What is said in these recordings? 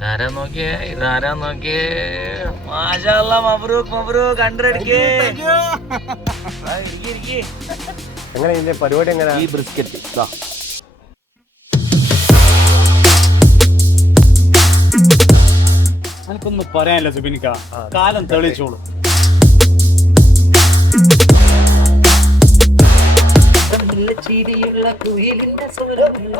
ഇതാരാ നോക്കിയേ, ഇതാരാ നോക്കിയേ. മാഷാ അല്ലാ, മബ്രൂക്ക് മബ്രൂക്ക്, 100 അടിക്കേ. എങ്ങനെ ഇതിന്റെ പരിപാടി എങ്ങനെ? ഈ ബ്രിസ്ക്കറ്റ് എനിക്കൊന്നും പറയാനില്ല സുബിനിക്ക, കാലം തെളിച്ചോളൂ. ചിരിയുള്ള കുയിലിന്റെ സ്വരമുള്ള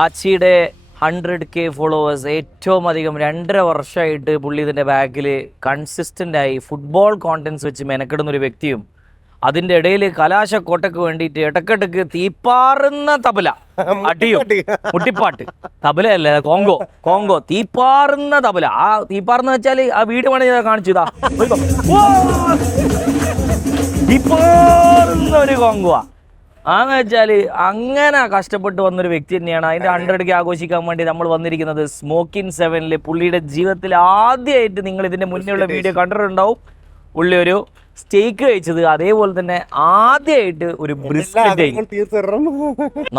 ആച്ചിയുടെ 100K ഫോളോവേഴ്സ്, ഏറ്റവും അധികം 2.5 വർഷമായിട്ട് പുള്ളി ഇതിൻ്റെ ബാക്കിൽ കൺസിസ്റ്റൻ്റായി ഫുട്ബോൾ കോണ്ടൻസ് വെച്ച് മെനക്കെടുന്ന ഒരു വ്യക്തിയും, അതിൻ്റെ ഇടയിൽ കലാശക്കോട്ടയ്ക്ക് വേണ്ടിയിട്ട് ഇടക്കിടക്ക് തീപ്പാറുന്ന തബല അടിയോ മുട്ടിപ്പാട്ട്, തബലയല്ലേ, കോങ്കോ കോങ്കോ തീപ്പാറുന്ന തബല. ആ തീപ്പാറുന്ന വെച്ചാൽ ആ വീട് പണി കാണിച്ചതാ, തീപ്പാറുന്ന ഒരു കോങ്കോവാ. ആന്ന് വെച്ചാൽ അങ്ങനെ കഷ്ടപ്പെട്ട് വന്നൊരു വ്യക്തി തന്നെയാണ്. അതിൻ്റെ 100K ആഘോഷിക്കാൻ വേണ്ടി നമ്മൾ വന്നിരിക്കുന്നത് സ്മോക്കിൻ 7-ൽ. പുള്ളിയുടെ ജീവിതത്തിൽ ആദ്യമായിട്ട് നിങ്ങൾ ഇതിൻ്റെ മുന്നേയുള്ള വീഡിയോ കണ്ടിട്ടുണ്ടാവും. പുള്ളി ഒരു സ്റ്റേക്ക് കഴിച്ചത്, അതേപോലെ തന്നെ ആദ്യമായിട്ട് ഒരു ബ്രിസ്ക്കറ്റ്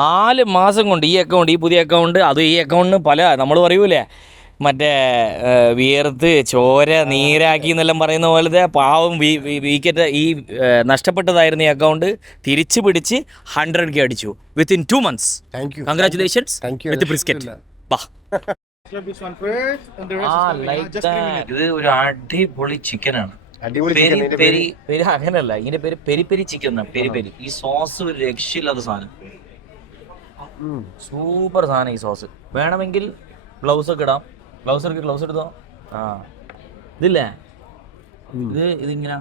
4 മാസം കൊണ്ട് ഈ അക്കൗണ്ട്, ഈ പുതിയ അക്കൗണ്ട്, അത് ഈ അക്കൗണ്ടിന് പല നമ്മൾ പറയൂലേ മറ്റേ വിയർത്ത് ചോര നീരാക്കി എന്നെല്ലാം പറയുന്ന പോലത്തെ പാവം വീക്കറ്റ് ഈ നഷ്ടപ്പെട്ടതായിരുന്നു ഈ അക്കൗണ്ട് തിരിച്ചു പിടിച്ച് 100K അടിച്ചു വിത്തിൻ 2 months. കൺഗ്രാറ്റുലേഷൻസ് വിത്ത് ബ്രിസ്ക്കറ്റ്. ഇത് ഒരു അടിപൊളി ചിക്കനാണ്. അങ്ങനല്ല, ഇതിന്റെ പേര് peri peri chicken. Peri peri ഈ സോസ് ഒരു രക്ഷയില്ലാത്ത സാധനം, സൂപ്പർ സാധനം ഈ സോസ്. വേണമെങ്കിൽ ഗ്ലൗസ് ഒക്കെ ഇടാം. ഗ്ലൗസ് എടുത്തോ. ആ ഇതില്ലേ, ഇതിങ്ങനെ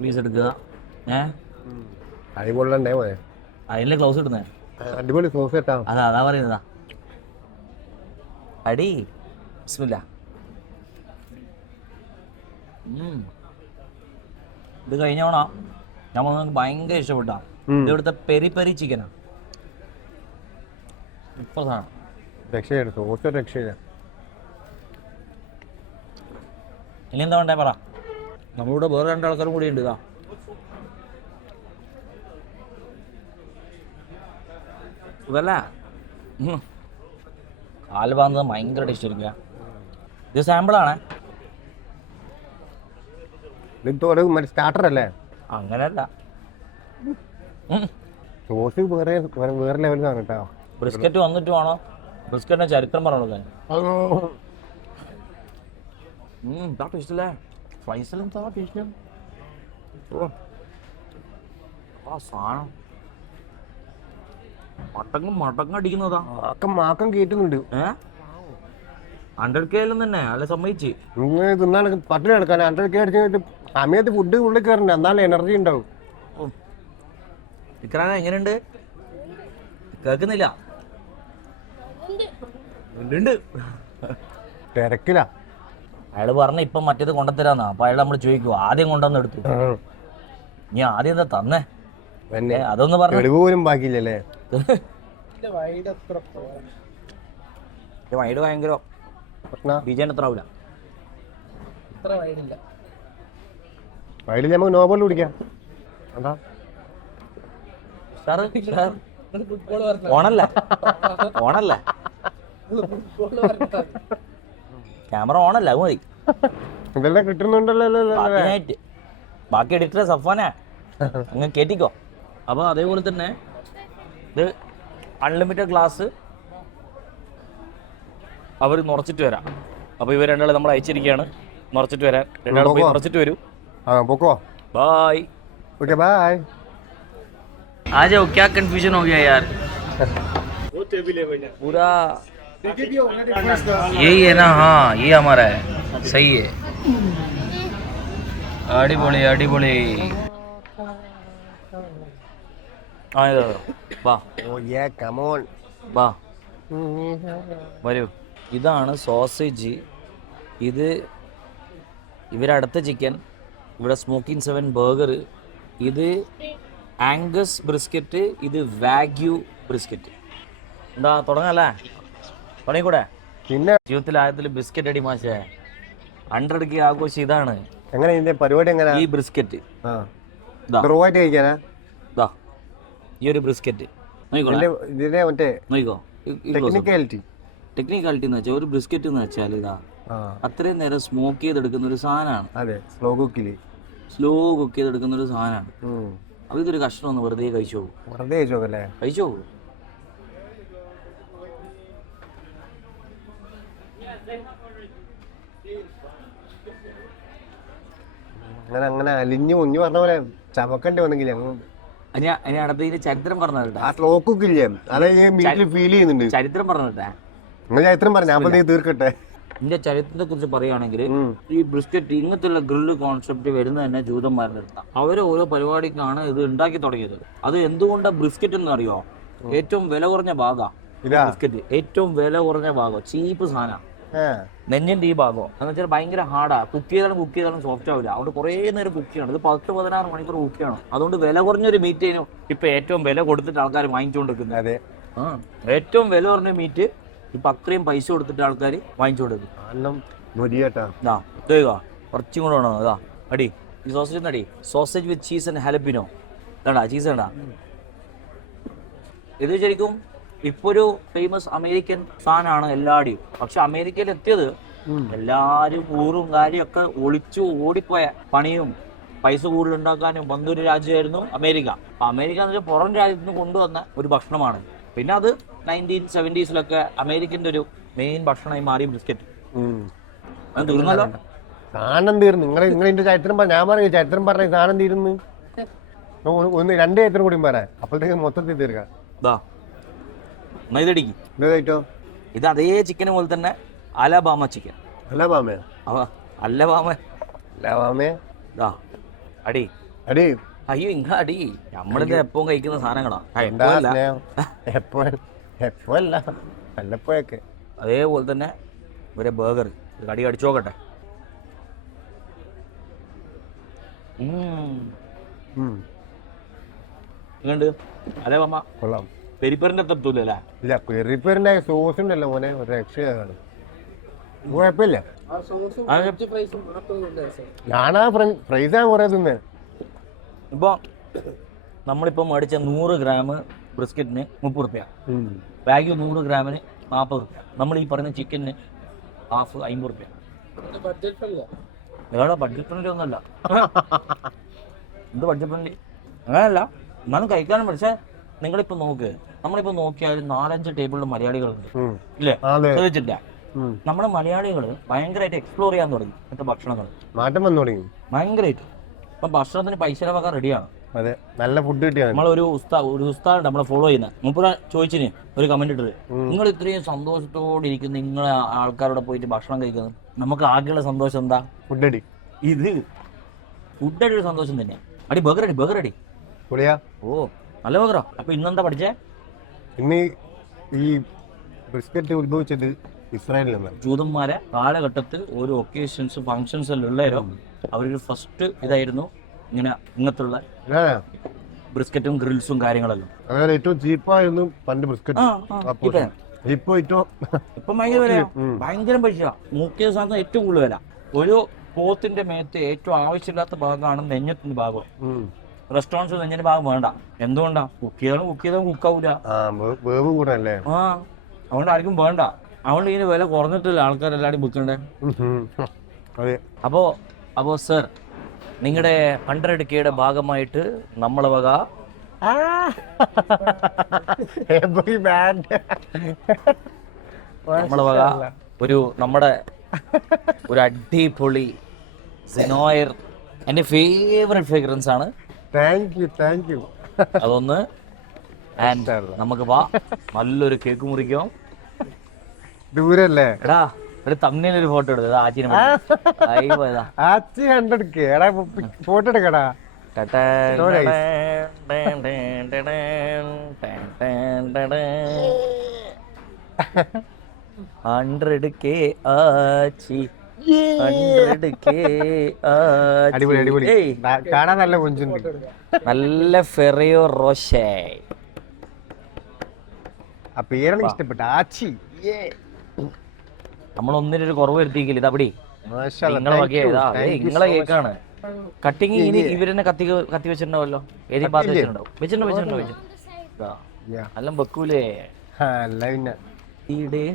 പീസ് എടുക്കുക. അതിലെ ഗ്ലൗസ് ഇടുന്നേ, അതാ പറയുന്നതാ. അടി ബിസ്മില്ലാ. ഇത് കഴിഞ്ഞോണ നമുക്ക് ഭയങ്കര ഇഷ്ടപ്പെട്ടാ. ഇത് ഇവിടുത്തെ പെരി പെരി ചിക്കനാ, ഇപ്പൊ സാധനം ഇനി എന്താ വേണ്ടേ പറ. നമ്മളിവിടെ വേറെ 2 ആൾക്കാരും കൂടി ഉണ്ട്. ഇതാ ഇതല്ല കാല് പാകുന്നത് ഭയങ്കര ടേസ്റ്റ് ആയിരിക്കുക. ഇത് സാമ്പിളാണേ, സ്റ്റാർട്ടർ അല്ലേ? അങ്ങനല്ല, സോസ് വേറെ ലെവലാണ് കേട്ടോ. ബ്രിസ്ക്കറ്റ് വന്നിട്ട് വേണോ ബ്രിസ്ക്കറ്റിന്റെ ചരിത്രം പറഞ്ഞു കൊടുക്കാൻ. ടേസ്റ്റല്ലേ, ഫ്രൈസെല്ലാം ടേസ്റ്റ്. ആ സാധനം മടങ്ങ് അടിക്കുന്നതാ. മാക്കം കേട്ടുന്നുണ്ട്. 100K തന്നെ അല്ല, സമ്മതിച്ച് തിന്നാൻ പട്ടിണി എടുക്കാൻ 100K അടിച്ചിട്ട് സമയത്ത് ഫുഡ് ഉള്ളിൽ കയറണ്ട, എന്നാലും എനർജി ഉണ്ടാവും. ഇക്രാന എങ്ങനെയുണ്ട്? കേൾക്കുന്നില്ല, തിരക്കിലാ. അയാള് പറഞ്ഞ ഇപ്പം മറ്റേത് കൊണ്ടുത്തരാന്നാ. അപ്പൊ അയാൾ നമ്മൾ ചോദിക്കുവോ ആദ്യം കൊണ്ടുവന്ന് എടുത്തു, നീ ആദ്യം എന്താ തന്നേ? അതൊന്ന് പറഞ്ഞു പോലും ബാക്കിയില്ലല്ലേ. വൈഡ് ഭയങ്കര ബിജെന്റെ അത്ര ആവില്ല. വൈഡിൽ നമുക്ക് നോബൽ കുടിക്കാം. ഓണല്ലേ ക്യാമറ ഓണല്ല, അത് മതി. ഇതെല്ലാം കിട്ടുന്നുണ്ടല്ലോ. ബാക്കി എഡിറ്റർ സഫാനാ, അങ്ങ് കേറ്റിക്കോ. അപ്പോൾ അതേപോലെ തന്നെ ഇത് അൺലിമിറ്റഡ് ഗ്ലാസ് അവർ നുറച്ചിട്ട് വരാം. അപ്പോൾ ഇവർ 2 നമ്മൾ അയച്ചിരിക്കുകയാണ് നുറച്ചിട്ട് വരാൻ. 2 പോയി നുറച്ചിട്ട് വരൂ. बाय. Okay bye. आ जाओ, क्या कंफ्यूजन हो गया यार? पूरा यही है ना? हाँ ये हमारा है, सही है. अടിപൊളി അടിപൊളി. ആ ഇതാ വാ. ഓ യാ കം ഓൺ വാ വരൂ. ഇതാണ് സോസേജ്. ഇത് ഇവരടുത്ത ചിക്കൻ, ഇവിടെ സ്മോക്കിൻ 7 ബർഗർ, ഇത് ആംഗസ് ബ്രിസ്ക്കറ്റ്, ഇത് വാഗ്യൂ ബ്രിസ്ക്കറ്റ്. എന്താ തുടങ്ങല്ലേ? തുടങ്ങിക്കൂടെ? പിന്നെ ജീവിതത്തിൽ ആയതിൽ ബിസ്ക്കറ്റ് അടി മാഷേ. 100K ആഘോഷം ഇതാണ്. എങ്ങനെ ഇതിന്റെ പരിപാടി എങ്ങനെ? ഈ ബ്രിസ്ക്കറ്റ് ബ്രോ ആയിട്ട് കഴിക്കാനാ? ഇതാ ഈ ഒരു ബ്രിസ്ക്കറ്റ് നോക്കിക്കോളെ, ഇതിന്റെ മറ്റേ നോക്കിക്കോ. ടെക്നിക്കാലിറ്റി. ടെക്നിക്കാലിറ്റി എന്ന് വെച്ചാൽ ഒരു ബ്രിസ്ക്കറ്റ് എന്ന് വെച്ചാൽ ഇതാ അത്രയും നേരം സ്മോക്ക് ചെയ്തെടുക്കുന്ന ഒരു സാധനമാണ്. അതെ, സ്ലോ കുക്കില് സ്ലോ കുക്ക് ചെയ്തെടുക്കുന്ന ഒരു സാധനമാണ്. അപ്പൊ ഇതൊരു കഷ്ണം ഒന്ന് വെറുതെ കഴിച്ചു പോകും. വെറുതെ കഴിച്ചോക്കല്ലേ? കഴിച്ചു പോകും. അങ്ങനെ അലിഞ്ഞു മുഞ്ഞു പറഞ്ഞ പോലെ ചമക്കണ്ടി വന്നെങ്കിൽ ഇനി അടുത്ത ഇതിന്റെ ചരിത്രം പറഞ്ഞിട്ടാ. ആ സ്ലോ കുക്കില്ലേ അതെ ഈ മീറ്റിൽ ഫീൽ ചെയ്യുന്നുണ്ട്. ചരിത്രം പറഞ്ഞിട്ടാ. നിങ്ങൾ ചരിത്രം പറഞ്ഞ ഞാൻ തീർക്കട്ടെ. ഇതിന്റെ ചരിത്രത്തെ കുറിച്ച് പറയുകയാണെങ്കിൽ ഈ ബ്രിസ്ക്കറ്റ് ഇങ്ങനത്തെ ഗ്രില്ല് കോൺസെപ്റ്റ് വരുന്നത് തന്നെ ജൂതന്മാരുടെ അടുത്താണ്. അവര് ഓരോ പരിപാടിക്കാണ് ഇത് ഉണ്ടാക്കി തുടങ്ങിയത്. അത് എന്തുകൊണ്ടാണ് ബ്രിസ്ക്കറ്റ് എന്ന് അറിയോ? ഏറ്റവും വില കുറഞ്ഞ ഭാഗമാണ് ബിസ്ക്കറ്റ്. ഏറ്റവും വില കുറഞ്ഞ ഭാഗം, ചീപ്പ് സാധനമാണ് നെഞ്ഞിന്റെ ഈ ഭാഗം. എന്ന് വെച്ചാൽ ഭയങ്കര ഹാർഡാ. കുക്ക് ചെയ്താലും സോഫ്റ്റ് ആവില്ല. അതുകൊണ്ട് കുറേ നേരം കുക്ക് ചെയ്യണം. ഇത് 10-16 മണിക്കൂർ കുക്ക് ചെയ്യണം. അതുകൊണ്ട് വില കുറഞ്ഞൊരു മീറ്റിനും ഇപ്പൊ ഏറ്റവും വില കൊടുത്തിട്ട് ആൾക്കാർ വാങ്ങിച്ചുകൊണ്ടിരിക്കുന്നത്. അതെ, ഏറ്റവും വില കുറഞ്ഞ മീറ്റ് ഇപ്പൊ അത്രയും പൈസ കൊടുത്തിട്ട് ആൾക്കാർ വാങ്ങിച്ചുകൊണ്ടിരിക്കും. കുറച്ചും കൂടെ വേണോ? അതാ അടി ഈ സോസേജ് അടി. Sausage with cheese and jalapeno. ഇതാണ്ടാ ചീസ് വേണ്ട. ഇത് ശരിക്കും ഇപ്പൊ ഒരു ഫേമസ് അമേരിക്കൻ സാധനമാണ് എല്ലാടിയും. പക്ഷെ അമേരിക്കയിൽ എത്തിയത് എല്ലാരും ഊറും കാര്യമൊക്കെ ഒളിച്ചു ഓടിപ്പോയ പണിയും പൈസ കൂടുതൽ ഉണ്ടാക്കാനും വന്നൊരു രാജ്യമായിരുന്നു അമേരിക്ക. അപ്പൊ അമേരിക്ക എന്ന് വെച്ചാൽ പുറം രാജ്യത്ത് നിന്ന് കൊണ്ടുവന്ന ഒരു ഭക്ഷണമാണ്. പിന്നെ അത് 1970s അമേരിക്കന്റെ ഒരു മെയിൻ ഭക്ഷണമായി മാറി ബിസ്ക്കറ്റ്. തീർന്നല്ലോ സാധനം തീർന്നു. നിങ്ങളെ ചരിത്രം ഞാൻ പറയും ചരിത്രം പറഞ്ഞ സാധനം തീരുന്നു. ഒന്ന് 2 ചരിത്രം കൂടി പറയാം, അപ്പോഴത്തേക്ക് മൊത്തത്തിൽ തീർക്കാം. ഇതടിക്കും. ഇത് അതേ ചിക്കൻ പോലെ തന്നെ അലബാമ ചിക്കൻ. അടി അടി അയ്യോ ഇങ്ങ അടി. നമ്മളിത് എപ്പോഴും കഴിക്കുന്ന സാധനങ്ങളാ. അതേപോലെ തന്നെ ഇവരെ ബർഗർ കടി കടിച്ചു നോക്കട്ടെ. ഇങ്ങണ്ട് അലബാമ കൊള്ളാം. പെരിപ്പറിന്റെ തത്തൂലല്ലേ? ഇല്ല, പെരിപ്പറിന്റെ സോസ് ഉണ്ടല്ലോ മോനെ, രക്ഷയാണ്. കുഴപ്പമില്ല. ഞാനാ ഫ്രൈസാണ് കുറെ തിന്നെ. ഇപ്പൊ നമ്മളിപ്പോ മേടിച്ച 100 ഗ്രാം ബ്രിസ്ക്കറ്റിന് 30 റുപ്യ, ബാഗ് 100 ഗ്രാമിന് 40 റുപ്യ. നമ്മൾ ഈ പറയുന്ന ചിക്കന് ഹാഫ് 50 റുപ്യ. ഏടാ ബഡ്ജറ്റ് ഫ്രണ്ട്ലി ഒന്നുമല്ല. എന്ത് ബഡ്ജറ്റ് ഫ്രണ്ട്ലി? അങ്ങനെയല്ല, എന്നാലും കഴിക്കാനും. പക്ഷേ നിങ്ങളിപ്പോ നോക്ക്, നമ്മളിപ്പോ നോക്കിയാൽ 4-5 ടേബിളിൽ മലയാളികളുണ്ട് ഇല്ലേ? ശ്രദ്ധിച്ചില്ല? നമ്മുടെ മലയാളികൾ ഭയങ്കരമായിട്ട് എക്സ്പ്ലോർ ചെയ്യാൻ തുടങ്ങി മറ്റേ ഭക്ഷണങ്ങൾ. മാറ്റം വന്നു തുടങ്ങി ഭയങ്കരമായിട്ട്. ഇപ്പൊ ഭക്ഷണത്തിന് പൈസ ചെലവാക്കാൻ റെഡിയാണ്. അതെ, നല്ല ഫുഡ് കിട്ടിയ നമ്മളൊരു ഉസ്താദ് നമ്മളെ ഫോളോ ചെയ്യുന്ന മുപ്പര ചോദിച്ചിന് ഒരു കമന്റ് ഇട്ടത്, നിങ്ങൾ ഇത്രയും സന്തോഷത്തോടെ ഇരിക്കുന്ന നിങ്ങളെ ആൾക്കാരോടെ പോയിട്ട് ഭക്ഷണം കഴിക്കുന്നത്, നമുക്ക് ആകെയുള്ള സന്തോഷം എന്താ? ഫുഡ് അടി. ഇത് ഫുഡ് അടി ഒരു സന്തോഷം തന്നെ. അടി ബർഗർ അടി. ഓ നല്ല ബർഗറാ. അപ്പൊ ഇന്നെന്താ പഠിച്ചേ? ഇന്ന് ഈ ബിസ്ക്കറ്റ് ഉത്ഭവിച്ചത് ഇസ്രായേലിൽ നിന്നാണ്. ജൂതന്മാരെ കാലഘട്ടത്തിൽ ഓരോ ഒക്കേഷൻസ് ഫങ്ഷൻസ് എല്ലാം ഉള്ളവരോ അവരൊരു ഫസ്റ്റ് ഇതായിരുന്നു ഇങ്ങനത്തുള്ള ബ്രിസ്ക്കറ്റും ഗ്രിൽസും കാര്യങ്ങളെല്ലാം. അങ്ങനെ ഏറ്റവും ചീപ്പായിരുന്നു പണ്ട് ബിസ്ക്കറ്റ്. ഇപ്പൊ ഭയങ്കര പൈസ. മുക്കിയ സാധനം ഏറ്റവും കൂടുതൽ വില. ഒരു പോത്തിന്റെ മേത്ത് ഏറ്റവും ആവശ്യമില്ലാത്ത ഭാഗമാണ് നെഞ്ഞത്തിന്റെ ഭാഗം. റെസ്റ്റോറൻറ്റ്സ് നെഞ്ഞിന്റെ ഭാഗം വേണ്ട. എന്തുകൊണ്ടാ? കുക്ക് ചെയ്താലും കുക്കാവൂല. അതുകൊണ്ട് ആർക്കും വേണ്ട. അതുകൊണ്ട് ഇതിന് വില കുറഞ്ഞിട്ടില്ല, ആൾക്കാരെല്ലാവരും വിൽക്കണ്ടേ. അപ്പോ സർ, നിങ്ങളുടെ 100K ഭാഗമായിട്ട് നമ്മളെ വക നമ്മുടെ അടിപൊളി സിനോയർ, എൻ്റെ ഫേവറേറ്റ് ഫ്രേഗ്രൻസ് ആണ്. Thank you. അതൊന്ന് നമുക്ക് നല്ലൊരു കേക്ക് മുറിക്കാം. ദൂരല്ലേ? എടാ ഒരു തമ്മിൽ ഒരു ഫോട്ടോ എടുത്തത് ആച്ചിനെ. ആച്ചി 100K ഫോട്ടോ എടുക്കടാ. 100K ആച്ചി, 100K അടിപൊളി അടിപൊളി. കാണാൻ നല്ല കൊഞ്ചുണ്ട്. നല്ല ഫെറിയോ റോഷേ. ആ പേരാണ് ഇഷ്ടപ്പെട്ട ആച്ചി. നമ്മൾ ഒന്നിനൊരു കുറവ് വരുത്തിക്കില്ല. ഇതപ്പടി നിങ്ങളെ വകയാ, നിങ്ങളെ കേക്കാണ്. കട്ടിങ് ഇനി ഇവരെന്നെ കത്തി വെച്ചിട്ടുണ്ടാവല്ലോ, ഏതെങ്കിലും പാത്രം വെച്ചിട്ടുണ്ടാവും. എല്ലാം വെക്കൂലേ? അല്ല പിന്നെ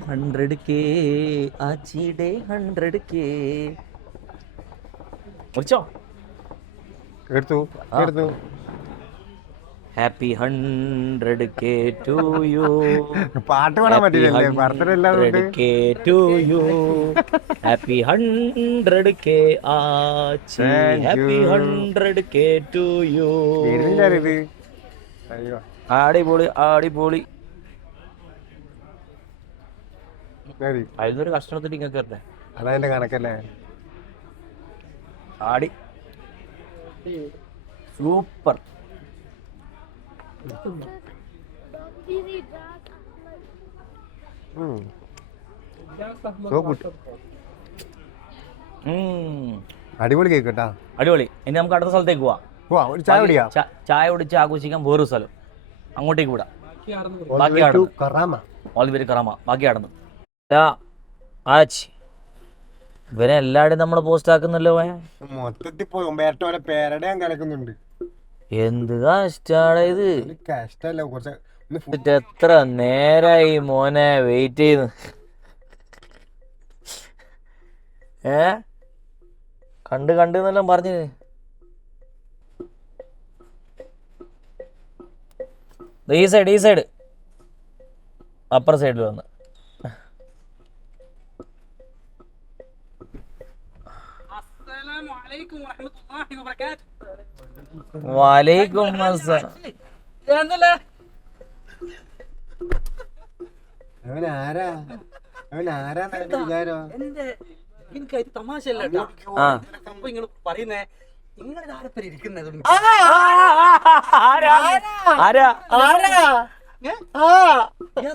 100K ആച്ചിയുടെ 100K മുറിച്ചോ? എടുത്തു. Happy 100K to you. പാട്ട് പാടാൻ പറ്റില്ലല്ലേ? ബർത്ത്ഡേ എല്ലാം K to you. Happy 100K ആച്ചി. Happy 100K to you. ഇത് അയ്യോ അടിപൊളി. ശരി, അതിനൊരു കഷ്ടത്തിൽ ഇങ്ങനെ അതതിന്റെ കണക്കല്ലേ? ആടി സൂപ്പർ. So good. അടിപൊളി കേക്ക് കേട്ടാ. അടിപൊളി. ഇനി നമുക്ക് അടുത്ത സ്ഥലത്തേക്ക് പോവാം. ഒരു ചായ കുടിയാ. ചായ കുടിച്ച് ആഘോഷിക്കാൻ വേറൊരു സ്ഥലം, അങ്ങോട്ടേക്ക് വിടാം. ബാക്കി ഓൾ വെരി കറാമ. ബാക്കി ആടുന്നു ആച്ചി. ഇവരെ എല്ലാവരും നമ്മൾ പോസ്റ്റ് ആക്കുന്നല്ലോ. മൊത്തത്തിൽ പോയി പേരടെ ഞാൻ കിടക്കുന്നുണ്ട്. എന്ത് കഷ്ടാണ് ഇത്. കഷ്ടല്ല, കുറച്ച് എത്ര നേരായി മോനെ വെയിറ്റ് ചെയ്യുന്നു. കണ്ട് എന്നെല്ലാം പറഞ്ഞു. ഈ സൈഡ് അപ്പർ സൈഡിൽ വന്ന് വലൈക്കും അസ്സലാം. അവനാരാ വിചാരോ? എനിക്ക് തമാശയല്ല പറയുന്നേ.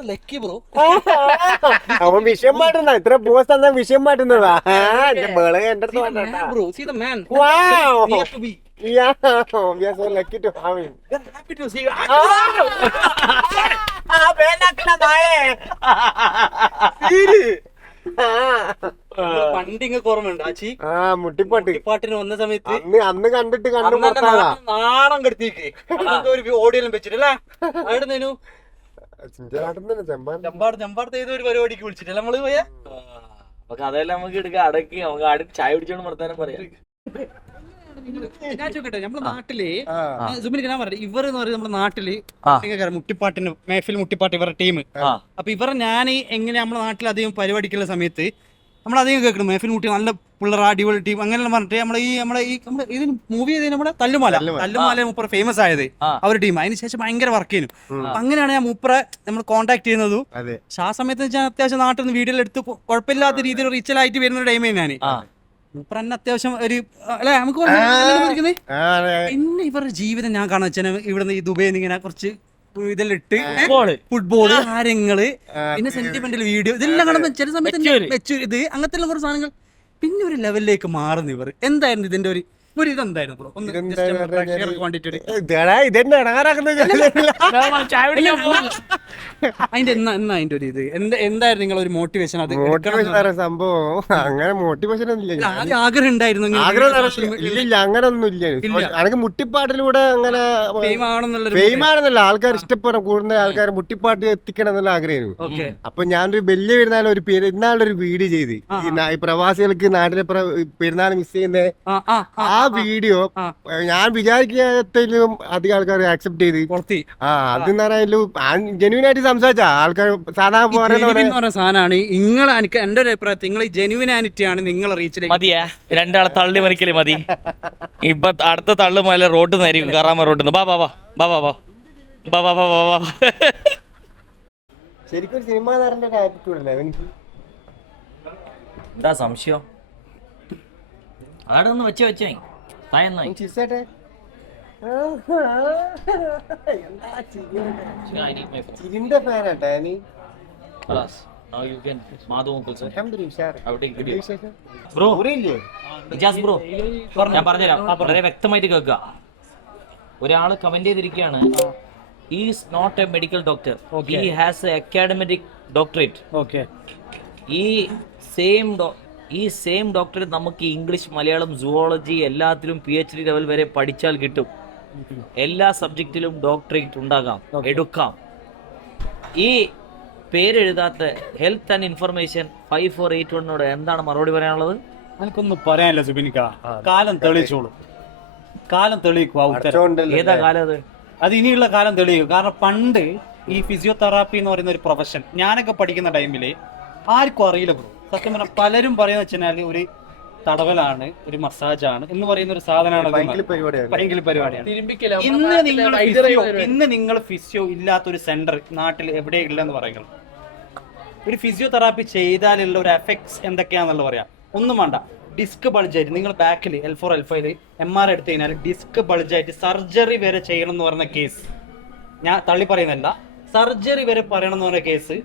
Lucky bro. അവൻ വിഷയം മാറ്റുന്ന ഇത്ര പോസ്റ്റ് എന്നാ വിഷയം മാറ്റുന്നതാ. എന്റെ Bro, see the man. Wow. We have to be. Yeah, we are so lucky to have him. We are happy to see you. പണ്ടിങ്ങ ഓർമ്മയുണ്ട് ആച്ചി? മുട്ടിപ്പാട്ടിന് വന്ന സമയത്ത് അന്ന് കണ്ടിട്ട് നാണം കെടുത്തിക്ക് ഒരു ഓഡിയെല്ലാം വെച്ചിട്ടല്ലേ? ആയിരുന്നേനു ചെമ്പാടത്ത് ഏതൊരു പരിപാടിക്ക് വിളിച്ചിട്ടല്ലേ നമ്മള് പോയാ? അതെല്ലാം നമുക്ക് എടുക്കാം. അടക്കി നമുക്ക് ചായ കുടിച്ചോണ്ട് വർത്താനം പറയാം. ഞാൻ ചോദിക്കട്ടെ, നമ്മുടെ നാട്ടില് സുബിനിക്ക് ഞാൻ പറയാം, ഇവർ എന്ന് പറയുന്നത് നമ്മുടെ നാട്ടില് മുട്ടിപ്പാട്ടിന് മേഫിൽ മുട്ടിപ്പാട്ട് ഇവരുടെ ടീം. അപ്പൊ ഇവരെ ഞാൻ എങ്ങനെ നമ്മുടെ നാട്ടിൽ അധികം പരിപാടിക്കുള്ള സമയത്ത് നമ്മളധികം കേൾക്കണം മേഫിൽ മുട്ടി നല്ല പിള്ളേർ അടിപൊളി ടീം അങ്ങനെ പറഞ്ഞിട്ട് നമ്മുടെ ഇതിന് മൂവി ചെയ്ത് നമ്മുടെ തല്ലുമാല മൂപ്പറ ഫേമസ് ആയത് അവർ ടീം. അതിനുശേഷം ഭയങ്കര വർക്ക് ചെയ്യുന്നു. അങ്ങനെയാണ് ഞാൻ മൂപ്പറെ നമ്മൾ കോൺടാക്ട് ചെയ്യുന്നതും. പക്ഷെ ആ സമയത്ത് വെച്ചാൽ അത്യാവശ്യം നാട്ടിൽ നിന്ന് വീഡിയോ എടുത്ത് കുഴപ്പമില്ലാത്ത രീതിയിൽ റീച്ചലായിട്ട് വരുന്ന ടൈം ഞാൻ മൂപ്പർ തന്നെ അത്യാവശ്യം ഒരു അല്ലെ നമുക്ക് പിന്നെ ഇവരുടെ ജീവിതം ഞാൻ കാണാൻ വെച്ചാൽ ഇവിടുന്ന് ഈ ദുബൈയിൽ ഇങ്ങനെ കുറച്ച് ഇതെല്ലാം ഇട്ട് ഫുട്ബോള് കാര്യങ്ങള് പിന്നെ സെന്റിമെന്റൽ വീഡിയോ ഇതെല്ലാം കാണുമ്പോൾ ചില സമയത്ത് ഇത് അങ്ങനത്തെ കുറച്ച് സാധനങ്ങൾ പിന്നെ ഒരു ലെവലിലേക്ക് മാറുന്നു ഇവർ. എന്തായിരുന്നു ഇതിന്റെ ഒരു ഇതെന്തായിരുന്നു ബ്രോ? അതിന്റെ അതിന്റെ ഒരു ഇത് എന്തായിരുന്നു നിങ്ങളൊരു മോട്ടിവേഷൻ? അത് സംഭവം അങ്ങനെ മോട്ടിവേഷൻ ആഗ്രഹം ഉണ്ടായിരുന്നു? ഇല്ല, അങ്ങനൊന്നും ഇല്ല. എനിക്ക് മുട്ടിപ്പാട്ടിലൂടെ അങ്ങനെ ഫെയിമാണെന്നല്ല, ആൾക്കാർ ഇഷ്ടപ്പെടാൻ കൂടുതൽ ആൾക്കാർ മുട്ടിപ്പാട്ട് എത്തിക്കണം എന്നുള്ള ആഗ്രഹമായിരുന്നു. അപ്പൊ ഞാനൊരു വലിയ പെരുന്നാളൊരു വീഡിയോ ചെയ്ത് ഈ പ്രവാസികൾക്ക് നാട്ടിലെ പെരുന്നാൾ മിസ് ചെയ്യുന്ന ആ വീഡിയോ ഞാൻ വിചാരിക്കാത്തതിലും അധികം ആൾക്കാർ ആക്സെപ്റ്റ് ചെയ്ത് അതെന്ന് പറയാൻ ജെന്യൂൻ ആയിട്ട് സംസാരിച്ച ആൾക്കാർ സാധാരണ സാധനമാണ്. എന്റെ ഒരു അഭിപ്രായത്തിൽ നിങ്ങൾ ജെന്യൂനാനിറ്റി ആണ് നിങ്ങളെ റീച്ചിലേക്ക് മതിയാ. രണ്ടാളെ തള്ളി മറിക്കല് മതി. ഇപ്പൊ അടുത്ത തള്ളു മല റോഡ് നേരിക്കും കറാമ റോഡ്. ശരിക്കും സിനിമ നടന്റെ ആറ്റിറ്റ്യൂഡ് അല്ലേ എനിക്ക്? എന്താ സംശയം? അവിടെ ഒന്ന് വെച്ചേ ചിരിന്റെ ഫാനാട്ടാ നീ. ഞാൻ പറഞ്ഞുതരാം, വളരെ വ്യക്തമായിട്ട് കേൾക്കുക. ഒരാള് കമന്റ് ചെയ്തിരിക്കുകയാണ്, is not a medical doctor, he has a academic doctorate. ഈ സെയിം ഈ സെയിം ഡോക്ടർ നമുക്ക് ഇംഗ്ലീഷ്, മലയാളം, സുവോളജി എല്ലാത്തിലും PhD ലെവൽ വരെ പഠിച്ചാൽ കിട്ടും. എല്ലാ സബ്ജക്റ്റിലും ഡോക്ടറേറ്റ് ഉണ്ടാകാം, എടുക്കാം. ഈ പേരെഴുതാത്ത ഹെൽത്ത് ആൻഡ് ഇൻഫർമേഷൻ 5481 എന്താണ് മറുപടി പറയാനുള്ളത്? എനിക്കൊന്നും പറയാനില്ല സുബിനിക്ക. കാലം തെളിയിച്ചോളൂ, കാലം തെളിയിക്കുക ഉത്തരം. ഏതാ കാലം അത്? അത് ഇനിയുള്ള കാലം തെളിയിക്കും. കാരണം പണ്ട് ഈ ഫിസിയോതെറാപ്പി എന്ന് പറയുന്ന ഒരു പ്രൊഫഷൻ ഞാനൊക്കെ പഠിക്കുന്ന ടൈമിൽ ആർക്കും അറിയില്ല ബ്രോ. സത്യം പറഞ്ഞാൽ പലരും പറയുന്ന വെച്ചാൽ ഒരു തടവലാണ്, ഒരു മസാജാണ് എന്ന് പറയുന്ന ഒരു സാധനമാണ്, ഭയങ്കര പരിപാടിയാണ്. ഇന്ന് നിങ്ങൾ ഫിസിയോ ഇല്ലാത്തൊരു സെന്റർ നാട്ടിൽ എവിടെയില്ലെന്ന് പറയുന്നത്. ഒരു ഫിസിയോതെറാപ്പി ചെയ്താലുള്ള ഒരു എഫക്ട്സ് എന്തൊക്കെയാണെന്നുള്ള പറയാം. ഒന്നും വേണ്ട, ഡിസ്ക് ബൾജായിട്ട് നിങ്ങൾ ബാക്കിൽ L4 L5 MR എടുത്തു കഴിഞ്ഞാൽ ഡിസ്ക് ബൾജായിട്ട് സർജറി വരെ ചെയ്യണം എന്ന് പറഞ്ഞ കേസ് ഞാൻ തള്ളി പറയുന്നല്ല, സർജറി വരെ പറയണം എന്ന് പറഞ്ഞ കേസ്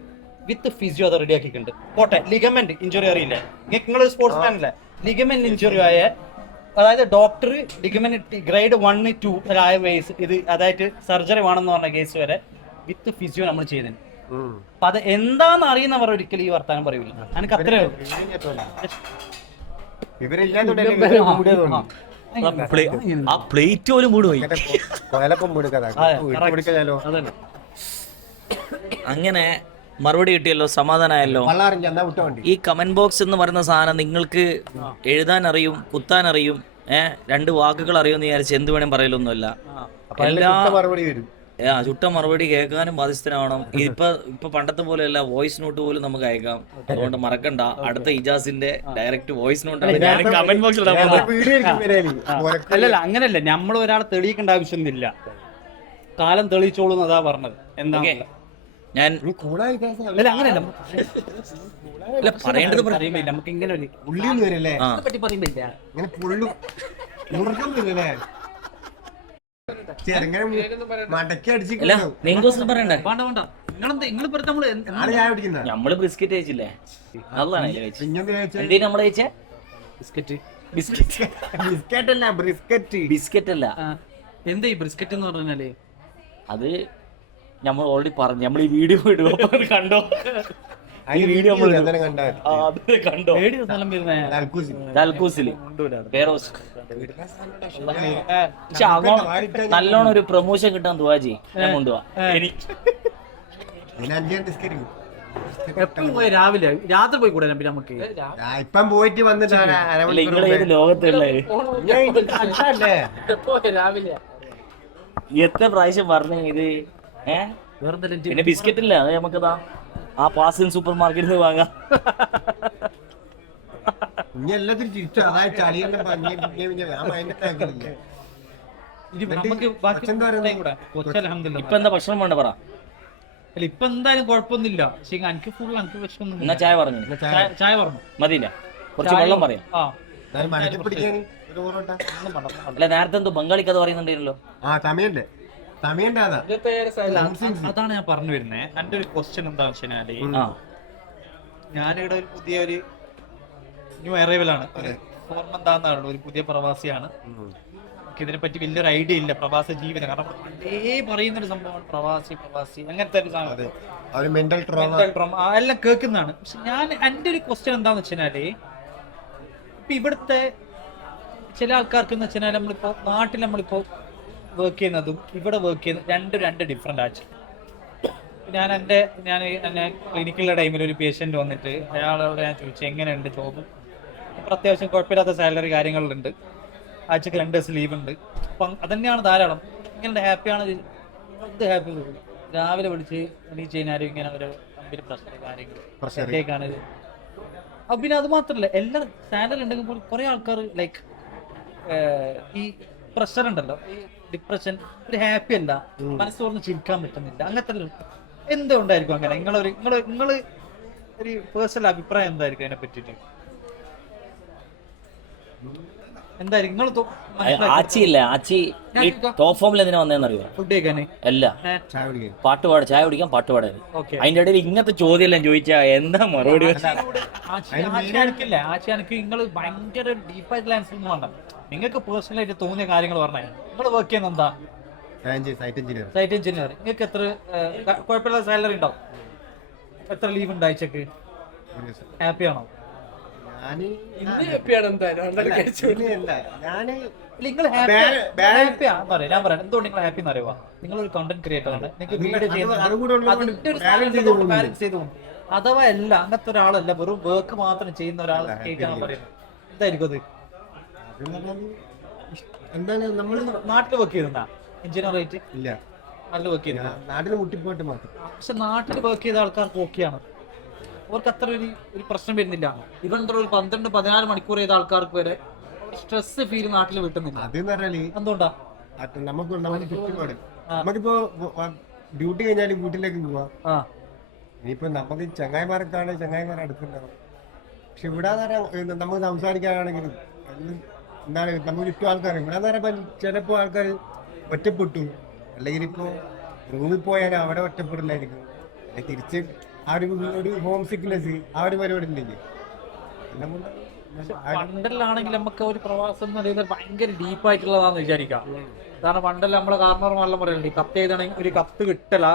വിത്ത് ഫിസിയോ അത് റെഡിയാക്കിയിട്ടുണ്ട്. പോട്ടെ, ലിഗമെന്റ് ഇഞ്ചുറി അറിയില്ലേ, നിങ്ങൾ സ്പോർട്സ് മാൻ അല്ലേ, ലിഗമെന്റ് ഇഞ്ചുറി ആയ, അതായത് ഡോക്ടർ ലിഗമെന്റ് ഗ്രേഡ് 1, 2 ആയ കേസ് ഇത് അതായത് സർജറി വേണമെന്ന് പറഞ്ഞ കേസ് വരെ വിത്ത് ഫിസിയോ നമ്മൾ ചെയ്തിട്ടുണ്ട്. അപ്പൊ അത് എന്താന്ന് അറിയുന്നവർ ഒരിക്കലും ഈ വർത്താനം പറയൂല. എനിക്ക് അത്രേ ആ പ്ലേറ്റ് പോലും മൂടുപോയി. അങ്ങനെ മറുപടി കിട്ടിയല്ലോ, സമാധാനമായല്ലോ. ഈ കമന്റ് ബോക്സ് എന്ന് പറയുന്ന സാധനം നിങ്ങൾക്ക് എഴുതാൻ അറിയും, കുത്താൻ അറിയും, 2 വാക്കുകൾ അറിയുമെന്ന് വിചാരിച്ച് എന്ത് വേണേലും പറയലൊന്നുമല്ല. എല്ലാ ചുട്ട മറുപടി കേൾക്കാനും ബാധ്യസ്ഥനാവണം. ഇപ്പൊ പണ്ടത്തെ പോലെയല്ല, വോയിസ് നോട്ട് പോലും നമുക്ക് അയക്കാം. അതുകൊണ്ട് മറക്കണ്ട, അടുത്ത ഇജാസിന്റെ ഡയറക്റ്റ് വോയിസ് നോട്ടാണ് ഞാൻ കമന്റ് ബോക്സിൽ. അല്ലല്ല, അങ്ങനല്ല, നമ്മൾ ഒരാളെ തെളിയിക്കേണ്ട ആവശ്യമൊന്നുമില്ല, കാലം തെളിയിച്ചോളൂ അതാ പറഞ്ഞത്. എന്താ ഞാൻ അങ്ങനെയല്ല പറയേണ്ടത് പറയുമ്പോ നമുക്ക് ഇങ്ങനെ പറ്റി പറയുമ്പോ നമ്മള് ബിസ്ക്കറ്റ് കഴിച്ചില്ലേ? അതാണ് നമ്മള് കഴിച്ചേ ബിസ്ക്കറ്റ് അല്ല. എന്താ ഈ ബ്രിസ്ക്കറ്റ് എന്ന് പറഞ്ഞാല്? അത് നമ്മൾ ഓൾറെഡി പറഞ്ഞു, നമ്മൾ ഈ വീഡിയോ ഇടുക കണ്ടോ? ഈ വീഡിയോ കണ്ടോ? നല്ലോണം ഒരു പ്രൊമോഷൻ കിട്ടാൻ ദുആജി ഞാൻ കൊണ്ടുപോവാ. എപ്പോഴും പോയി രാവിലെ രാത്രി പോയി കൂടെ നമുക്ക് ഇപ്പം പോയിട്ട് വന്നിട്ട് നിങ്ങൾ ഏത് ലോകത്തുള്ള എത്ര പ്രാവശ്യം പറഞ്ഞു ഇത്? പിന്നെ ബിസ്ക്കറ്റ് ഇല്ല, അത് നമുക്കതാ ആ പാസിൻ സൂപ്പർ മാർക്കറ്റിൽ നിന്ന് വാങ്ങാം. ഇനി എല്ലാത്തിനും തിരിച്ചു അതായത് ഇപ്പൊ എന്താ ഭക്ഷണം വേണ്ട പറ? ഇപ്പൊ എന്തായാലും കുഴപ്പമൊന്നുമില്ല, പക്ഷെ എനിക്ക് ഫുൾ എനിക്ക് വിഷമൊന്നും. എന്നാ ചായ പറഞ്ഞു, ചായ പറഞ്ഞു മതിയില്ല, കുറച്ച് വെള്ളം പറയാം. അല്ല, നേരത്തെ എന്തോ ബംഗാളി കഥ പറയുന്നുണ്ടല്ലോ. അതാണ് ഞാൻ പറഞ്ഞു വരുന്നത്. എന്റെ ഒരു ക്വസ്റ്റ്യൻ എന്താന്ന് വെച്ചാല്, ഞാനിവിടെ ഒരു പുതിയ ഒരു ന്യൂ അറൈവലാണ്, ഓർമ്മ എന്താണെന്നുള്ളൂ, ഒരു പുതിയ പ്രവാസിയാണ്. നമുക്ക് ഇതിനെ പറ്റി വലിയൊരു ഐഡിയ ഇല്ല, പ്രവാസ ജീവിതം. കാരണം പണ്ടേ പറയുന്നൊരു സംഭവമാണ് പ്രവാസി അങ്ങനത്തെ ഒരു സാധനം, മെന്റൽ ട്രോമ എല്ലാം കേൾക്കുന്നതാണ്. പക്ഷെ ഞാൻ എന്റെ ഒരു ക്വസ്റ്റ്യൻ എന്താന്ന് വെച്ചാല്, ഇപ്പൊ ഇവിടുത്തെ ചില ആൾക്കാർക്ക് എന്ന് വെച്ചാൽ നമ്മളിപ്പോ നാട്ടിൽ നമ്മളിപ്പോ വർക്ക് ചെയ്യുന്നതും ഇവിടെ വർക്ക് ചെയ്യുന്നതും രണ്ട് ഡിഫറെന്റ് ആச்சு. ഞാൻ ക്ലിനിക്കിലെ ടൈമിൽ ഒരു പേഷ്യന്റ് വന്നിട്ട് അയാളോട് ഞാൻ ചോദിച്ചു എങ്ങനെയുണ്ട് ജോബ്. അപ്പോൾ അത്യാവശ്യം കുഴപ്പമില്ലാത്ത സാലറി കാര്യങ്ങളുണ്ട്, ആഴ്ചക്ക് 2 ദിവസം ലീവ് ഉണ്ട്. അപ്പം അതന്നെയാണ് ധാരാളം. ഇങ്ങനെ ഹാപ്പിയാണ്, ഇത് ഹാപ്പി. രാവിലെ വിളിച്ച് എണീച്ച് കഴിഞ്ഞാലും ഇങ്ങനെ ഒരു കമ്പനി പ്രശ്നം കാര്യങ്ങൾ. അപ്പം പിന്നെ അത് മാത്രമല്ല, എല്ലാ സാലറി ഉണ്ടെങ്കിൽ കുറെ ആൾക്കാർ ലൈക്ക് ഈ പ്രഷർ ഉണ്ടല്ലോ, ഈ ഡിപ്രഷൻ, ഒരു ഹാപ്പി അല്ല, മനസ്സോർന്ന് ചിരിക്കാൻ പറ്റുന്നില്ല, അങ്ങനത്തെ എന്തുകൊണ്ടായിരിക്കും അങ്ങനെ? നിങ്ങള് ഒരു പേഴ്സണൽ അഭിപ്രായം എന്തായിരിക്കും അതിനെ പറ്റിട്ട്? എന്തായിരിക്കും ഫുഡ് കഴിക്കാന്? അല്ല, പാട്ട് പാടാ, ചായ കുടിക്കാൻ, പാട്ട് പാടാൻ. അതിന്റെ ഇടയിൽ ഇങ്ങനത്തെ ചോദ്യം എല്ലാം ചോദിച്ചാ എന്താ മറുപടി? ആശയാనికి നിങ്ങൾ ഭയങ്കര ഡീപ്പായിട്ടുള്ള ആൻസർ ഒന്നും വേണ്ട. നിങ്ങൾക്ക് പേഴ്സണൽ ആയിട്ട് തോന്നിയ കാര്യങ്ങൾ പറഞ്ഞാൽ. നിങ്ങൾ വർക്ക് ചെയ്യുന്ന എന്താ? Site engineer. നിങ്ങൾക്ക് എത്ര കുഴപ്പമില്ലാത്ത സാലറി ഉണ്ടാവും? എത്ര ലീവ് ഉണ്ട് ആഴ്ചക്ക്? ഹാപ്പി ആണോ? ഞാന് ഞാന് നിങ്ങൾ ഹാപ്പിയാ പറയാം. ഞാൻ പറയാം എന്തുകൊണ്ട് നിങ്ങൾ ഹാപ്പി എന്ന് അറിയുക. നിങ്ങളൊരു കണ്ടന്റ് ക്രിയേറ്റർ ആണ്. നിങ്ങൾക്ക് വീഡിയോ ബാലൻസ് ചെയ്തു. അഥവാ അല്ല അങ്ങനത്തെ ഒരാളല്ല, വെറും വർക്ക് മാത്രം ചെയ്യുന്ന ഒരാൾ കേൾക്കാൻ പറയുന്നത് എന്തായിരിക്കും അത്? എന്താണ് നമ്മള് നാട്ടിൽ വർക്ക് ചെയ്തിരുന്ന എഞ്ചിനീയർ ആയിട്ട് ഇല്ല നല്ല വർക്ക് ചെയ്തിരുന്ന, നാട്ടില് മുട്ടിപ്പോട്ട് മാത്രം. പക്ഷെ നാട്ടിൽ വർക്ക് ചെയ്ത ആൾക്കാർക്ക് ഓക്കെയാണ്. അവർക്ക് അത്ര ഒരു പ്രശ്നം വരുന്നില്ല. ഇവൻ എന്താ ഒരു 12-14 മണിക്കൂർ ചെയ്ത ആൾക്കാർക്ക് വരെ സ്ട്രെസ് ഫീൽ നാട്ടിൽ വിട്ടുന്നില്ല. അതെന്ന് പറഞ്ഞാല് എന്തുകൊണ്ടാ? നമുക്ക് ചുറ്റുപാട് നമുക്കിപ്പോ ഡ്യൂട്ടി കഴിഞ്ഞാല് വീട്ടിലേക്ക് പോവാം. ഇനിയിപ്പോ നമുക്ക് ചങ്ങായിമാർക്കാണ് ചങ്ങായിമാരെ അടുത്തുണ്ടാവും. പക്ഷെ ഇവിടെ നമുക്ക് സംസാരിക്കാനാണെങ്കിലും എന്താണ് നമുക്ക് ചുറ്റും ആൾക്കാർ ഇവിടെ പറയുമ്പോ ചിലപ്പോ ആൾക്കാർ ഒറ്റപ്പെട്ടു, അല്ലെങ്കിൽ ഇപ്പോ റൂമിൽ പോയാൽ അവിടെ ഒറ്റപ്പെടില്ലായിരിക്കും, തിരിച്ച് ആ ഒരു ഹോം സിക്നെസ് ആ ഒരു പരിപാടി ഉണ്ടെങ്കിൽ പണ്ടല്ലാണെങ്കിൽ നമുക്ക് ഒരു പ്രവാസം എന്ന് പറയുന്നത് ഭയങ്കര ഡീപ്പായിട്ടുള്ളതാന്ന് വിചാരിക്കാം. കാരണം പണ്ടല്ല നമ്മളെ കാരണവന്മാരെല്ലാം പറയലുണ്ട്, കത്ത് എഴുതണമെങ്കിൽ ഒരു കത്ത് കിട്ടല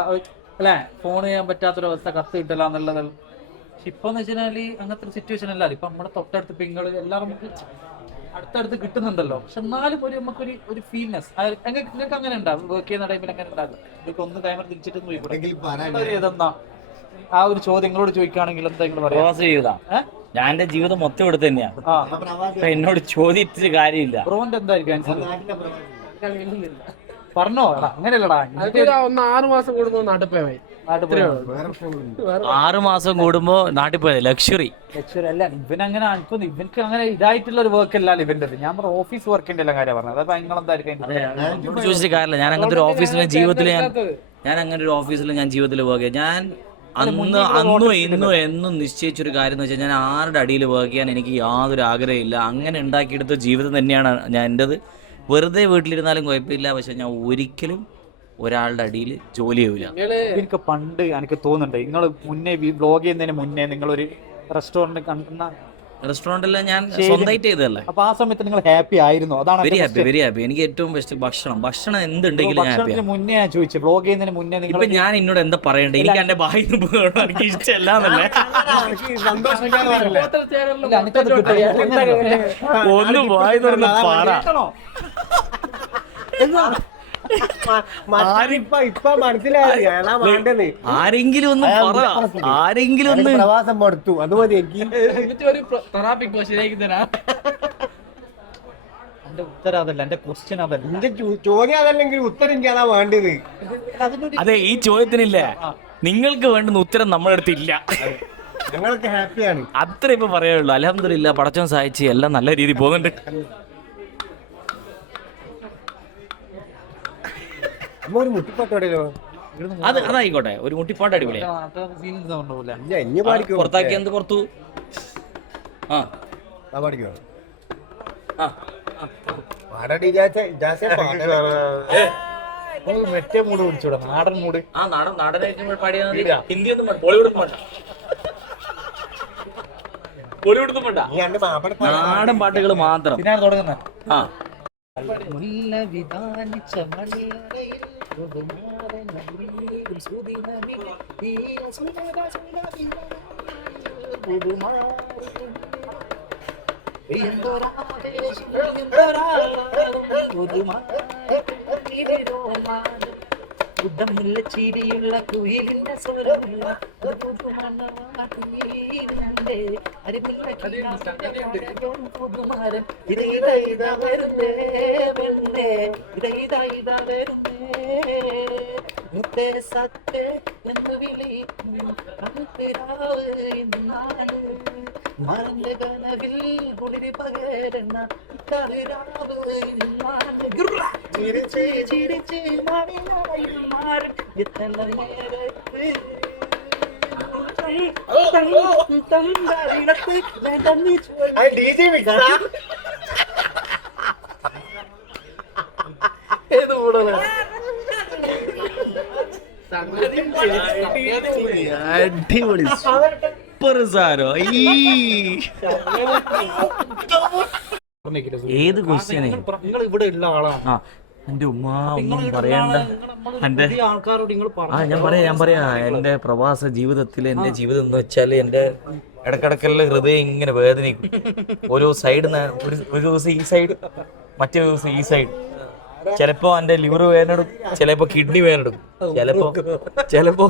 അല്ലെ, ഫോൺ ചെയ്യാൻ പറ്റാത്തൊരവസ്ഥ, കത്ത് കിട്ടല എന്നുള്ളത്. പക്ഷെ ഇപ്പൊ എന്ന് വെച്ചാല് അങ്ങനത്തെ ഒരു സിറ്റുവേഷൻ അല്ല. ഇപ്പൊ നമ്മുടെ തൊട്ടടുത്ത് പിങ്ങള് എല്ലാം നമുക്ക് അടുത്തടുത്ത് കിട്ടുന്നുണ്ടല്ലോ. പക്ഷെ എന്നാലും നമുക്കൊരു ഒരു ഫീൽനെസ് നിങ്ങൾക്ക് അങ്ങനെ ഉണ്ടാവും. വർക്ക് ചെയ്യുന്ന ടൈമിൽ അങ്ങനെ ഉണ്ടാകും. നിങ്ങൾക്ക് ഒന്ന് കൈമർ തിരിച്ചിട്ട് ഏതെന്നാ ആ ഒരു ചോദ്യം നിങ്ങളോട് ചോദിക്കുകയാണെങ്കിൽ എന്താ നിങ്ങൾ പറയാ? ഞാൻ എന്റെ ജീവിതം മൊത്തം എടുത്ത് തന്നെയാണ്. എന്നോട് ചോദിച്ചിട്ട് കാര്യമില്ല. ബ്രോന്റെ എന്തായിരിക്കും ആൻസർ? പറഞ്ഞോ അങ്ങനെയല്ലടാ. 6 മാസം കൂടുമ്പോ നാട്ടിൽ പോയി. 6 മാസം കൂടുമ്പോ നാട്ടിൽ പോയത് ലക്ഷറി അല്ല. ഇവനങ്ങനെ ഇവർക്ക് അങ്ങനെ ഇതായിട്ടുള്ള ഒരു വർക്ക് അല്ലല്ലോ ഇവന്റെ. ഞാൻ പറഞ്ഞ ഓഫീസ് വർക്കിന്റെ എല്ലാം കാര്യം പറഞ്ഞത്. അപ്പൊ നിങ്ങളെന്തായിരിക്കും ചോദിച്ചിട്ട് കാര്യമില്ല. ഞാൻ അങ്ങനത്തെ ഒരു ഓഫീസിലെ ജീവിതത്തിൽ ഞാൻ അങ്ങനെ ഒരു ഓഫീസിൽ ഞാൻ ജീവിതത്തിൽ വർക്ക് ചെയ്യാം. ഞാൻ അന്നും ഇന്നും എന്നും നിശ്ചയിച്ചൊരു കാര്യം എന്ന് വെച്ചാൽ ഞാൻ ആരുടെ അടിയിൽ വർക്ക് ചെയ്യാൻ എനിക്ക് യാതൊരു ആഗ്രഹമില്ല. അങ്ങനെ ഉണ്ടാക്കിയെടുത്ത ജീവിതം തന്നെയാണ് ഞാൻ എൻ്റെത്. വെറുതെ വീട്ടിലിരുന്നാലും കുഴപ്പമില്ല, പക്ഷെ ഞാൻ ഒരിക്കലും ഒരാളുടെ അടിയിൽ ജോലി ചെയ്യൂല. എനിക്ക് പണ്ട് എനിക്ക് തോന്നുന്നുണ്ട് നിങ്ങൾ മുന്നേ ബ്ലോഗ് ചെയ്യുന്നതിന് മുന്നേ നിങ്ങളൊരു റെസ്റ്റോറന്റ് കണ്ടുന്ന റെസ്റ്റോറന്റിൽ ഞാൻ സ്വന്തമായിട്ട് ചെയ്തതല്ലേ. അപ്പൊ ആ സമയത്ത് നിങ്ങൾ ഹാപ്പി ആയിരുന്നു? അതാണ് വെരി ഹാപ്പി. എനിക്ക് ഏറ്റവും ബെസ്റ്റ് ഭക്ഷണം എന്തുണ്ടെങ്കിലും ഞാൻ ഹാപ്പി. മുന്നേ ഞാൻ ചോദിച്ചു, ബ്ലോഗ് ചെയ്യുന്നതിന് മുന്നേ നിങ്ങൾ ഞാൻ എന്നോട് എന്താ പറയണ്ടേ? എനിക്ക് എന്റെ ബായി എനിക്ക് ഇഷ്ടമല്ലാന്നല്ലേ. ഒന്ന് വായി തുറന്ന് പറ. ആരെങ്കിലും ഒന്ന് പറ, ആരെങ്കിലും ഒന്ന്. പ്രവാസം മടുത്തു, അത് മതി എനിക്ക്. എന്റെ ഉത്തരം അതല്ല, എന്റെ ക്വസ്റ്റ്യൻ അതല്ല. എന്റെ ചോദ്യം അതല്ലെങ്കിൽ ഉത്തരം എനിക്ക് അതാ വേണ്ടത്. അതെ, ഈ ചോദ്യത്തിനില്ല, നിങ്ങൾക്ക് വേണ്ടുന്ന ഉത്തരം നമ്മുടെ അടുത്ത് ഇല്ല. ഞങ്ങൾക്ക് ഹാപ്പിയാണ്, അത്ര ഇപ്പൊ പറയാനുള്ളൂ. അൽഹംദുലില്ലാ, പടച്ചോൻ സഹായിച്ച് എല്ലാം നല്ല രീതിയിൽ പോകുന്നുണ്ട്. ഒരു മുട്ടിപ്പാട്ടോടെയോ അതായിക്കോട്ടെ, ഒരു മുട്ടിപ്പാട്ട് അടിപൊളിയാ. പുറത്താക്കി എന്ത് പുറത്തു പാടിക്കോ? മറ്റേ മൂഡ് പിടിച്ചൂടാ, നാടൻ മൂഡ്. നാടനായിട്ട് പാടിയാൽ ഹിന്ദി ഒന്നും ബോളിവുഡ് ബോളിവുഡ് വേണ്ട, നാടൻ പാട്ടുകൾ മാത്രം. പിന്നെ തുടങ്ങുന്നത് ഉടമുള്ള ചിരിയുള്ള കുയിലിന്റെ സ്വരമുള്ള പുതുമാരൻ ഇതൈത വരുന്നേ വെണ്ണേ, ഇതൈത വരുന്നേ മുത്തേ സത്തേ എന്ന് വിളിക്കും കണ്ണുരാവ് എന്നാണ് മറഞ്ഞ കനവിൽ കുളിരി പകരുന്ന കറിരാവ് എന്നാണ്. ചിരിച്ച് ചിരിച്ച് മണിയായും മാറും എത്ര നേരത്ത് തന്തറിനത്ത് വേണ്ടെന്ന് ഏത് കൂടാണ് അടിപൊളി സൂപ്പർ സാരോ. ഏത് ക്വസ്റ്റ്യൻ? നിങ്ങൾ ഇവിടെ ഉള്ള ആളാണ്. എന്റെ ഉമ്മ ഒന്നും പറയണ്ട. എന്റെ ആൾക്കാരോട് നിങ്ങൾ ഞാൻ പറയാ എന്റെ പ്രവാസ ജീവിതത്തിൽ എന്റെ ജീവിതം എന്ന് വെച്ചാല് എന്റെ ഇടക്കിടക്കെല്ലാം ഹൃദയം ഇങ്ങനെ വേദനിക്കും. ഓരോ സൈഡ് ഒരു ദിവസം ഈ സൈഡ്, മറ്റേ ദിവസം ഈ സൈഡ്. ചിലപ്പോ എന്റെ ലിവർ വേദനെടുക്കും, ചിലപ്പോ കിഡ്നി വേദനെടുക്കും, ചിലപ്പോ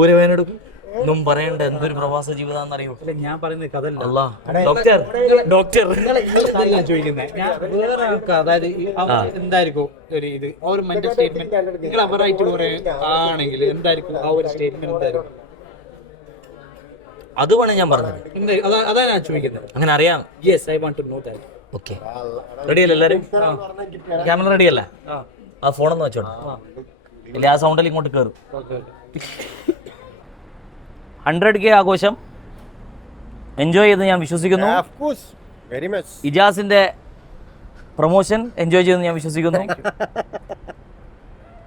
ഊര വേദനെടുക്കും. ഒന്നും പറയണ്ട, എന്തൊരു പ്രവാസ ജീവിതാന്നറിയോ. ഞാൻ പറയുന്നത് കഥല്ല. അല്ലാ ഡോക്ടർ ഞാൻ ചോദിക്കുന്നത്, ഞാൻ വേറെ ആൾക്ക് അതായത് എന്തായിരിക്കും ഒരു ഇത് ആ ഒരു മെന്റൽ സ്റ്റേറ്റ്മെന്റ് നിങ്ങൾ അവരായിട്ട് ആണെങ്കിൽ എന്തായിരിക്കും ആ ഒരു സ്റ്റേറ്റ്മെന്റ് എന്തായിരിക്കും? അത് വേണം ഞാൻ പറഞ്ഞത്. അതാ ഞാൻ ചോദിക്കുന്നത്. അങ്ങനെ അറിയാം. Yes, I want to know that. Okay, റെഡിയല്ലേ എല്ലാരും? ക്യാമറ റെഡിയല്ലേ? ആ ഫോണൊന്ന് വെച്ചോട്ടെ, ഇല്ല ആ സൗണ്ടിൽ ഇങ്ങോട്ട് കയറും. 100K ആഘോഷം എൻജോയ് ചെയ്ത് ഞാൻ വിശ്വസിക്കുന്നു. Very much. ഇജാസിന്റെ പ്രൊമോഷൻ എൻജോയ് ചെയ്തെന്ന് ഞാൻ വിശ്വസിക്കുന്നു.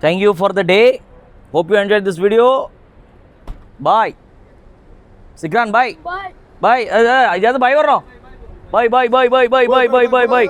Thank you for the day. Hope you enjoy this video. Bye സിഗ്രാൻ, ബൈ ബൈ. ഇജാസ് ബൈ പറഞ്ഞോ. Bye bye bye bye bye bye bye bye by.